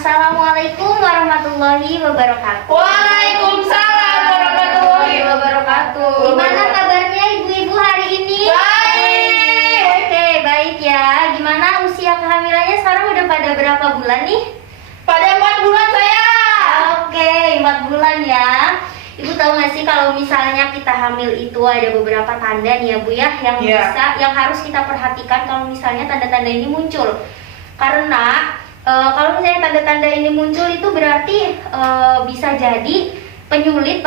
Assalamualaikum warahmatullahi wabarakatuh. Waalaikumsalam warahmatullahi wabarakatuh. Gimana kabarnya ibu-ibu hari ini? Baik. Oke, baik ya. Gimana usia kehamilannya sekarang udah pada berapa bulan nih? Pada 4 bulan saya. Oke, 4 bulan ya. Ibu tahu nggak sih kalau misalnya kita hamil itu ada beberapa tanda nih ya Bu ya yang harus kita perhatikan kalau misalnya tanda-tanda ini muncul. Karena kalau misalnya tanda-tanda ini muncul itu berarti bisa jadi penyulit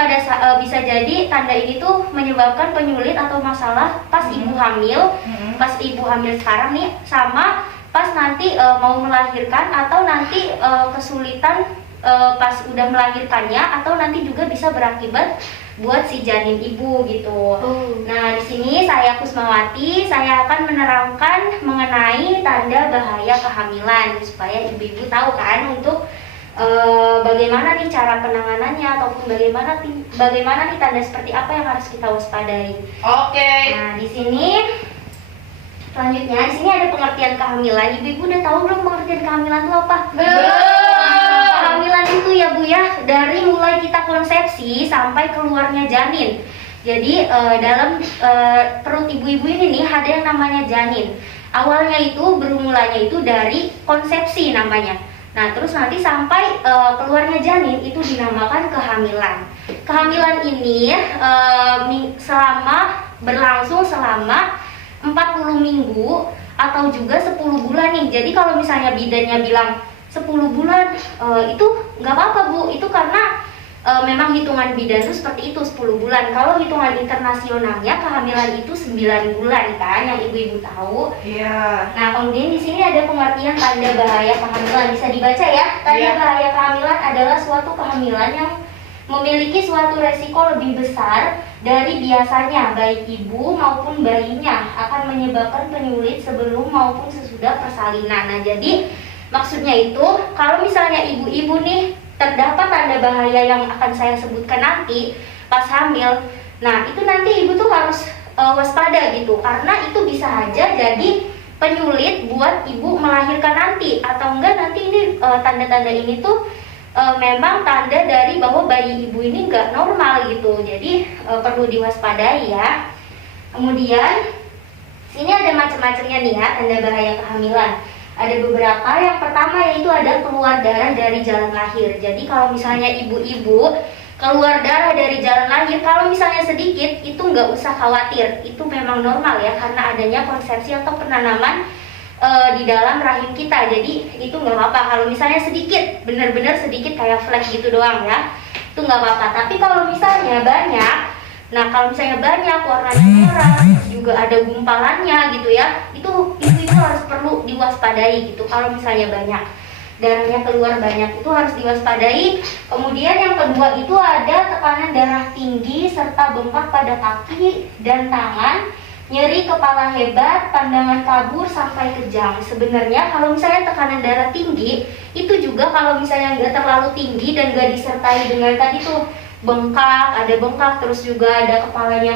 bisa jadi tanda ini tuh menyebabkan penyulit atau masalah pas ibu hamil, pas ibu hamil sekarang nih sama pas nanti mau melahirkan atau nanti kesulitan pas udah melahirkannya atau nanti juga bisa berakibat buat si janin ibu gitu. Nah, di sini saya Kusmawati, saya akan menerangkan mengenai tanda bahaya kehamilan supaya ibu-ibu tahu kan untuk bagaimana nih cara penanganannya ataupun bagaimana nih tanda seperti apa yang harus kita waspadai. Oke. Nah, di sini selanjutnya di sini ada pengertian kehamilan. Ibu-ibu udah tahu belum pengertian kehamilan itu apa? Kehamilan itu ya Bu ya, dari mulai kita konsepsi sampai keluarnya janin. Jadi dalam perut ibu-ibu ini nih ada yang namanya janin. Awalnya itu bermulanya itu dari konsepsi namanya. Nah terus nanti sampai keluarnya janin itu dinamakan kehamilan. Kehamilan ini berlangsung selama 40 minggu atau juga 10 bulan nih. Jadi kalau misalnya bidannya bilang 10 bulan itu nggak apa-apa Bu, itu karena memang hitungan bidan itu seperti itu 10 bulan. Kalau hitungan internasionalnya kehamilan itu 9 bulan kan yang ibu-ibu tahu. Iya. Nah kemudian di sini ada pengertian tanda bahaya kehamilan, bisa dibaca ya. Tanda bahaya kehamilan adalah suatu kehamilan yang memiliki suatu resiko lebih besar dari biasanya baik ibu maupun bayinya, akan menyebabkan penyulit sebelum maupun sesudah persalinan. Nah jadi maksudnya itu, kalau misalnya ibu-ibu nih terdapat tanda bahaya yang akan saya sebutkan nanti pas hamil, nah itu nanti ibu tuh harus waspada gitu, karena itu bisa aja jadi penyulit buat ibu melahirkan nanti, atau enggak nanti ini tanda-tanda ini tuh memang tanda dari bahwa bayi ibu ini enggak normal gitu, jadi perlu diwaspadai ya. Kemudian sini ada macam-macamnya nih ya tanda bahaya kehamilan. Ada beberapa, yang pertama yaitu ada keluar darah dari jalan lahir. Jadi kalau misalnya ibu-ibu keluar darah dari jalan lahir, kalau misalnya sedikit itu nggak usah khawatir, itu memang normal ya, karena adanya konsepsi atau penanaman di dalam rahim kita. Jadi itu nggak apa-apa kalau misalnya sedikit, bener-bener sedikit kayak flash gitu doang ya, itu nggak apa-apa. Tapi kalau misalnya banyak, nah kalau misalnya banyak warnanya merah, juga ada gumpalannya gitu ya, itu harus perlu diwaspadai gitu. Kalau misalnya banyak darahnya keluar banyak, itu harus diwaspadai. Kemudian yang kedua itu ada tekanan darah tinggi serta bengkak pada kaki dan tangan, nyeri kepala hebat, pandangan kabur sampai kejang. Sebenarnya kalau misalnya tekanan darah tinggi itu juga kalau misalnya nggak terlalu tinggi dan nggak disertai dengan tadi tuh ada bengkak, terus juga ada kepalanya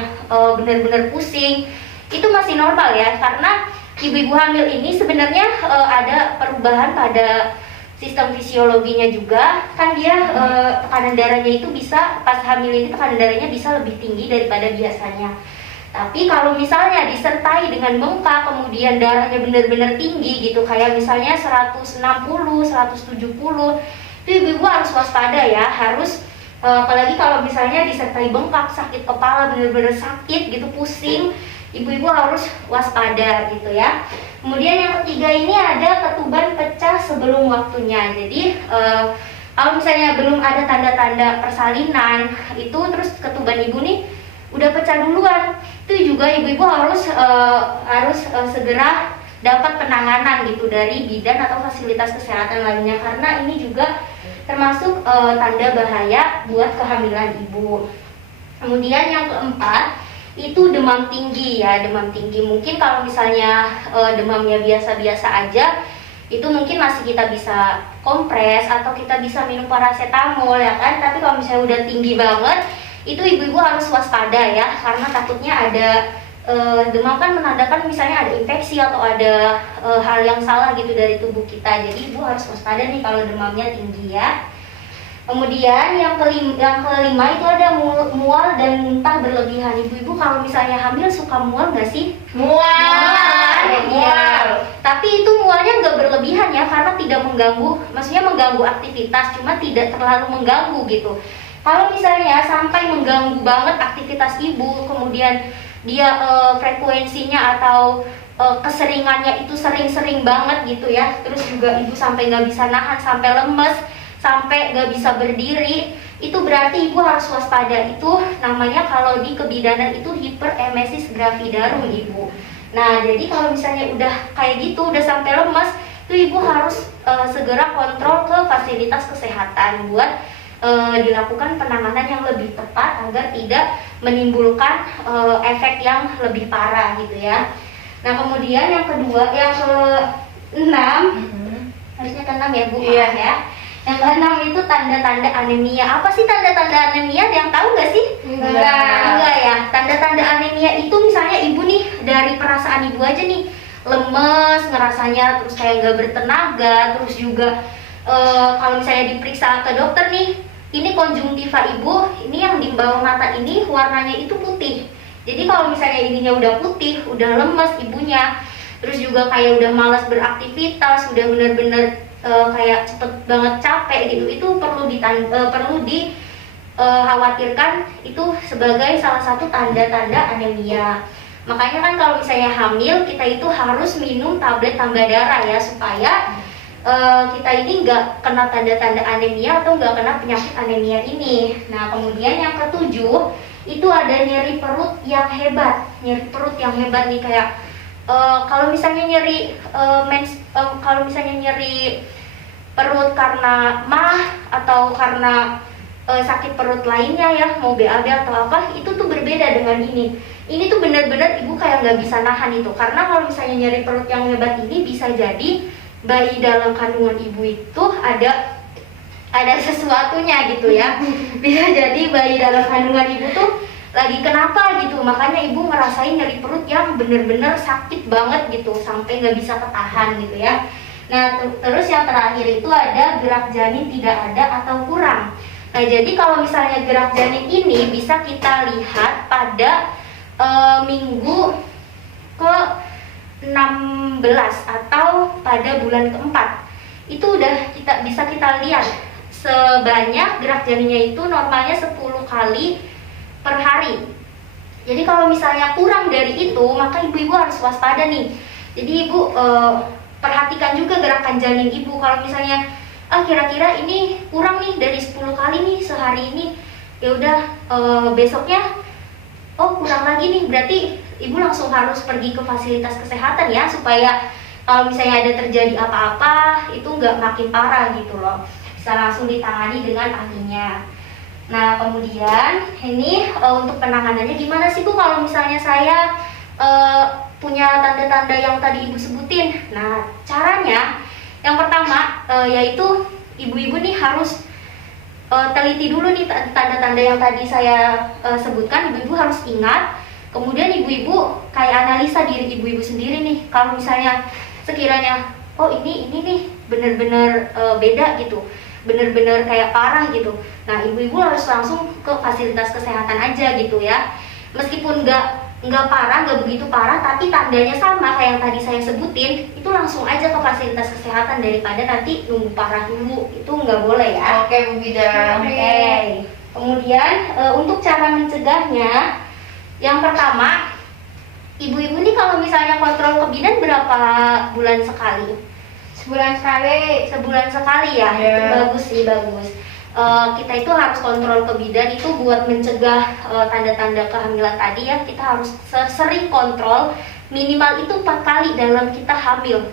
benar-benar pusing, itu masih normal ya, karena ibu-ibu hamil ini sebenarnya ada perubahan pada sistem fisiologinya juga, kan dia tekanan darahnya itu bisa pas hamil ini tekanan darahnya bisa lebih tinggi daripada biasanya. Tapi kalau misalnya disertai dengan bengkak, kemudian darahnya benar-benar tinggi gitu, kayak misalnya 160, 170, itu ibu-ibu harus waspada ya, harus apalagi kalau misalnya disertai bengkak, sakit kepala, benar-benar sakit gitu, pusing, ibu-ibu harus waspada gitu ya. Kemudian yang ketiga ini ada ketuban pecah sebelum waktunya. Jadi kalau misalnya belum ada tanda-tanda persalinan itu, terus ketuban ibu nih udah pecah duluan, itu juga ibu-ibu harus segera dapat penanganan gitu dari bidan atau fasilitas kesehatan lainnya, karena ini juga termasuk tanda bahaya buat kehamilan ibu. Kemudian yang keempat itu demam tinggi ya, demam tinggi. Mungkin kalau misalnya demamnya biasa-biasa aja, itu mungkin masih kita bisa kompres atau kita bisa minum paracetamol ya kan. Tapi kalau misalnya udah tinggi banget, itu ibu-ibu harus waspada ya, karena takutnya ada demam kan menandakan misalnya ada infeksi atau ada hal yang salah gitu dari tubuh kita. Jadi ibu harus waspada nih kalau demamnya tinggi ya. Kemudian yang kelima itu ada mual dan muntah berlebihan. Ibu-ibu kalau misalnya hamil suka mual nggak sih? Mual. Iya. Tapi itu mualnya nggak berlebihan ya, karena tidak mengganggu, maksudnya mengganggu aktivitas, cuma tidak terlalu mengganggu gitu. Kalau misalnya sampai mengganggu banget aktivitas ibu, kemudian dia frekuensinya atau keseringannya itu sering-sering banget gitu ya, terus juga ibu sampai nggak bisa nahan, sampai lemes, sampai nggak bisa berdiri, itu berarti ibu harus waspada. Itu namanya kalau di kebidanan itu hiperemesis gravidarum ibu. Nah jadi kalau misalnya udah kayak gitu, udah sampai lemes, itu ibu harus segera kontrol ke fasilitas kesehatan buat dilakukan penanganan yang lebih tepat agar tidak menimbulkan efek yang lebih parah gitu ya. Nah kemudian yang kedua, yang keenam, harusnya keenam ya bu, Iya. ya. Yang keenam itu tanda-tanda anemia. Apa sih tanda-tanda anemia? Ada yang tahu nggak sih? Enggak ya. Tanda-tanda anemia itu misalnya ibu nih, dari perasaan ibu aja nih, lemes, ngerasanya terus kayak nggak bertenaga, terus juga kalau misalnya diperiksa ke dokter nih, ini konjungtiva ibu, ini yang di bawah mata ini warnanya itu putih. Jadi kalau misalnya ininya udah putih, udah lemes ibunya, terus juga kayak udah malas beraktivitas, udah bener-bener kayak cepet banget capek gitu, itu perlu dikhawatirkan itu sebagai salah satu tanda-tanda anemia. Makanya kan kalau misalnya hamil, kita itu harus minum tablet tambah darah ya, supaya kita ini nggak kena tanda-tanda anemia atau nggak kena penyakit anemia ini. Nah kemudian yang ketujuh itu ada nyeri perut yang hebat. Nyeri perut yang hebat nih kayak kalau misalnya nyeri kalau misalnya nyeri perut karena mah atau karena sakit perut lainnya ya, mau BAB atau apa, itu tuh berbeda dengan ini. Ini tuh benar-benar ibu kayak nggak bisa nahan itu, karena kalau misalnya nyeri perut yang hebat ini bisa jadi bayi dalam kandungan ibu itu ada sesuatunya gitu ya. Bisa jadi bayi dalam kandungan ibu tuh lagi kenapa gitu, makanya ibu ngerasain nyeri perut yang bener-bener sakit banget gitu, sampai nggak bisa ketahan gitu ya. Nah terus yang terakhir itu ada gerak janin tidak ada atau kurang. Nah jadi kalau misalnya gerak janin ini bisa kita lihat pada minggu ke 16 atau pada bulan keempat, itu udah bisa kita lihat sebanyak gerak janinnya itu normalnya 10 kali per hari. Jadi kalau misalnya kurang dari itu, maka ibu-ibu harus waspada nih. Jadi ibu perhatikan juga gerakan janin ibu. Kalau misalnya kira-kira ini kurang nih dari 10 kali nih sehari ini, ya udah besoknya kurang lagi nih, berarti ibu langsung harus pergi ke fasilitas kesehatan ya, supaya kalau misalnya ada terjadi apa-apa itu nggak makin parah gitu loh, bisa langsung ditangani dengan ahlinya. Nah kemudian ini untuk penanganannya gimana sih bu kalau misalnya saya punya tanda-tanda yang tadi ibu sebutin? Nah caranya yang pertama yaitu ibu-ibu nih harus teliti dulu nih tanda-tanda yang tadi saya sebutkan. Ibu-ibu harus ingat, kemudian ibu-ibu kayak analisa diri ibu-ibu sendiri nih. Kalau misalnya sekiranya ini nih bener-bener beda gitu, bener-bener kayak parah gitu, nah ibu-ibu harus langsung ke fasilitas kesehatan aja gitu ya. Meskipun nggak parah, nggak begitu parah, tapi tandanya sama kayak yang tadi saya sebutin, itu langsung aja ke fasilitas kesehatan daripada nanti nunggu parah dulu, itu nggak boleh ya. Oke Bu Bidan. Oke. Kemudian untuk cara mencegahnya, yang pertama, ibu-ibu nih kalau misalnya kontrol kebidan berapa bulan sekali? Sebulan sekali. Sebulan sekali ya, Iya. itu bagus sih, bagus. Kita itu harus kontrol kebidan itu buat mencegah tanda-tanda kehamilan tadi ya. Kita harus sering kontrol, minimal itu 4 kali dalam kita hamil.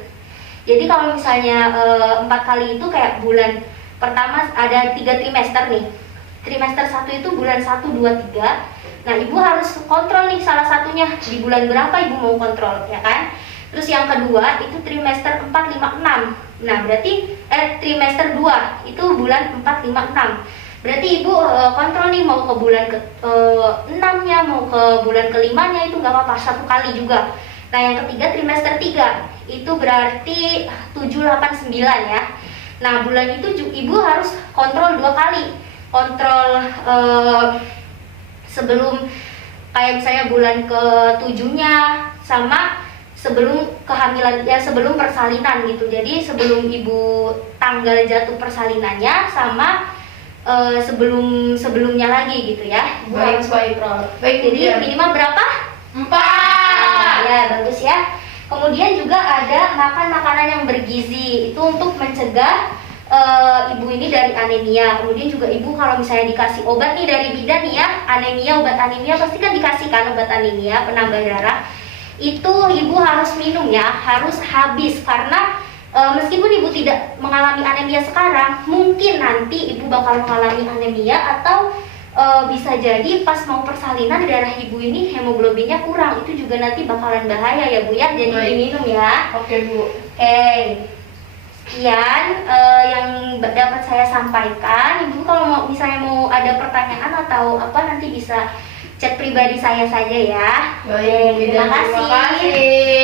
Jadi kalau misalnya 4 kali itu kayak bulan pertama ada 3 trimester nih. Trimester 1 itu bulan 1, 2, 3. Nah ibu harus kontrol nih salah satunya di bulan berapa ibu mau kontrol ya kan. Terus yang kedua itu trimester 4, 5, 6. Nah berarti trimester 2 itu bulan 4, 5, 6. Berarti ibu kontrol nih mau ke bulan ke 6-nya, mau ke bulan ke-5-nya itu nggak apa-apa, 1 kali juga. Nah yang ketiga trimester 3 itu berarti 7, 8, 9 ya. Nah bulan itu ibu harus kontrol 2 kali. Kontrol sebelum kayak misalnya bulan ke-7-nya sama sebelum kehamilan ya, sebelum persalinan gitu. Jadi sebelum ibu tanggal jatuh persalinannya sama sebelumnya lagi gitu ya. Ibu harus kontrol. Jadi minimal berapa? 4. Ya bagus ya. Kemudian juga ada makan makanan yang bergizi, itu untuk mencegah ibu ini dari anemia. Kemudian juga ibu kalau misalnya dikasih obat nih dari bidan nih ya, anemia, obat anemia pasti kan dikasihkan obat anemia penambah darah. Itu ibu harus minum ya, harus habis, karena meskipun ibu tidak mengalami anemia sekarang, mungkin nanti ibu bakal mengalami anemia atau bisa jadi pas mau persalinan darah ibu ini hemoglobinnya kurang. Itu juga nanti bakalan bahaya ya Bu ya, jadi diminum ya. Oke Bu. Oke, sekian yang dapat saya sampaikan. Ibu kalau misalnya mau ada pertanyaan atau apa nanti bisa chat pribadi saya saja ya. Baik, Terima kasih. Terima kasih.